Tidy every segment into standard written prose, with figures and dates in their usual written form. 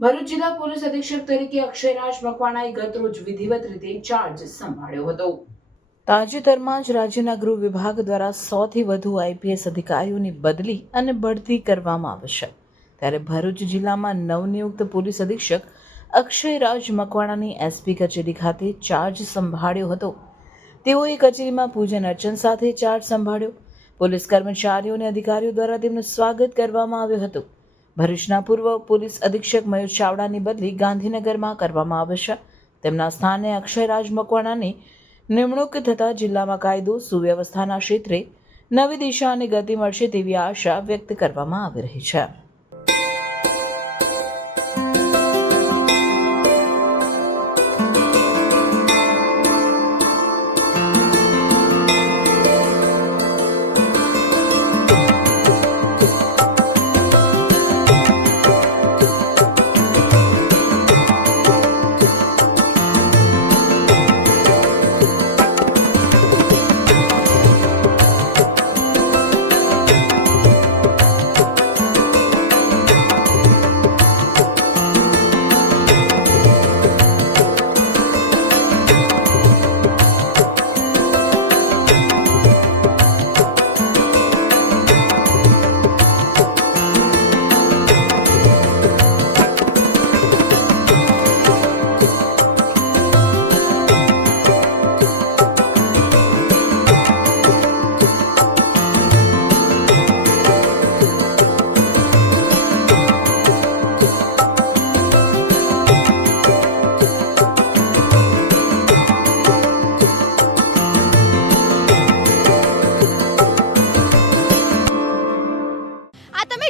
ભરૂચ જિલ્લા પોલીસ અધિક્ષક તરીકે અક્ષયરાજ મકવાણાએ ગતરોજ વિધિવત રીતે ચાર્જ સંભાળ્યો હતો. તાજેતરમાં જ રાજ્યના ગૃહ વિભાગ દ્વારા 100થી વધુ આઈપીએસ અધિકારીઓની બદલી અને બઢતી કરવામાં આવી છે. ત્યારે ભરૂચ જિલ્લામાં નવનિયુક્ત પોલીસ અધિક્ષક અક્ષયરાજ મકવાણાની એસપી કચેરી ખાતે ચાર્જ સંભાળ્યો હતો. તેઓએ કચેરીમાં પૂજન અર્ચન સાથે ચાર્જ સંભાળ્યો. પોલીસ કર્મચારીઓ અને અધિકારીઓ દ્વારા તેમનું સ્વાગત કરવામાં આવ્યું હતું. ભરૂચના પૂર્વ પોલીસ અધિક્ષક મયુર ચાવડાની બદલી ગાંધીનગરમાં કરવામાં આવી છે. તેમના સ્થાને અક્ષયરાજ મકવાણાની નિમણૂક થતાં જિલ્લામાં કાયદો સુવ્યવસ્થાના ક્ષેત્રે નવી દિશા અને ગતિ મળશે તેવી આશા વ્યક્ત કરવામાં આવી રહી છે.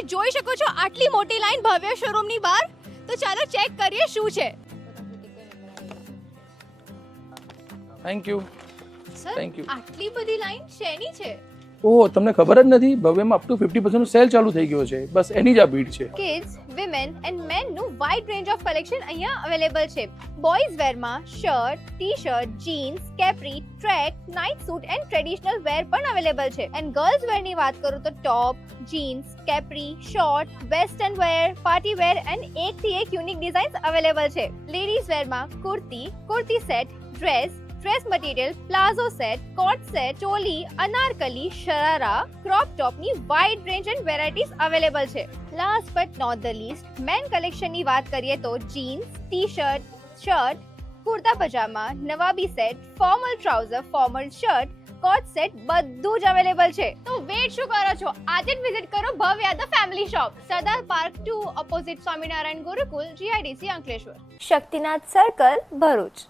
જોઈ શકો છો આટલી મોટી લાઈન ભવ્ય શોરૂમની બહાર. તો ચાલો ચેક કરીએ શું છે. Thank you. Sir Thank you. આટલી બધી લાઈન શેની છે? ઓહ, તમને ખબર જ નથી, ભવ્યમાં અપ ટુ 50% સેલ ચાલુ થઈ ગયો છે. બસ એની જ આ ભીડ છે. કિડ્સ, વિમેન એન્ડ મેન નું વાઇડ રેન્જ ઓફ કલેક્શન અહીંયા અવેલેબલ છે. બોયઝ વેરમાં shirt, t-shirt, jeans, capri, track, night suit and traditional wear પણ અવેલેબલ છે. એન્ડ ગર્લ્સ વેરની વાત કરું તો top, jeans, capri, short, western wear, party wear and એકથી એક યુનિક ડિઝાઇન્સ અવેલેબલ છે. લેડીઝ વેરમાં kurti, kurti set, dress material, palazzo set, coat set, choli, anarkali, sharara, crop ટોપની wide range and varieties available છે. Last but not the least, men કલેક્શનની વાત કરીએ તો jeans, t-shirt, shirt, kurta pyjama, nawabi set, formal trouser, formal shirt, coat set બધું જ available છે. તો વેટ શું કરો છો? આજે જ વિઝિટ કરો ભવ્ય the family shop, Sardar park 2 opposite Swaminarayan Gurukul, GIDC Ankleshwar, Shaktinath circle, Bharuch.